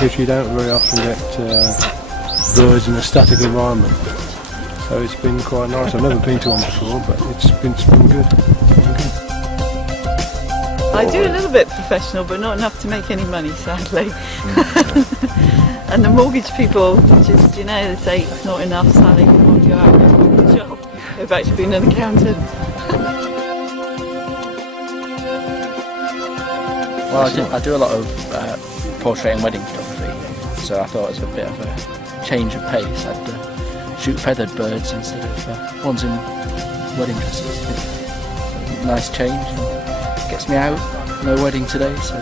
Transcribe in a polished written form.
because you don't very often get birds in a static environment. So it's been quite nice. I've never been to one before, but it's been good. I do a little bit professional, but not enough to make any money, sadly. And the mortgage people just, you know, they say it's not enough, Sally, you want to go out and get a mortgage job. They've actually been an accountant. Well, I do a lot of portrait and wedding photography, so I thought it was a bit of a change of pace. I'd shoot feathered birds instead of ones in wedding dresses. Nice change. Gets me out. No wedding today, so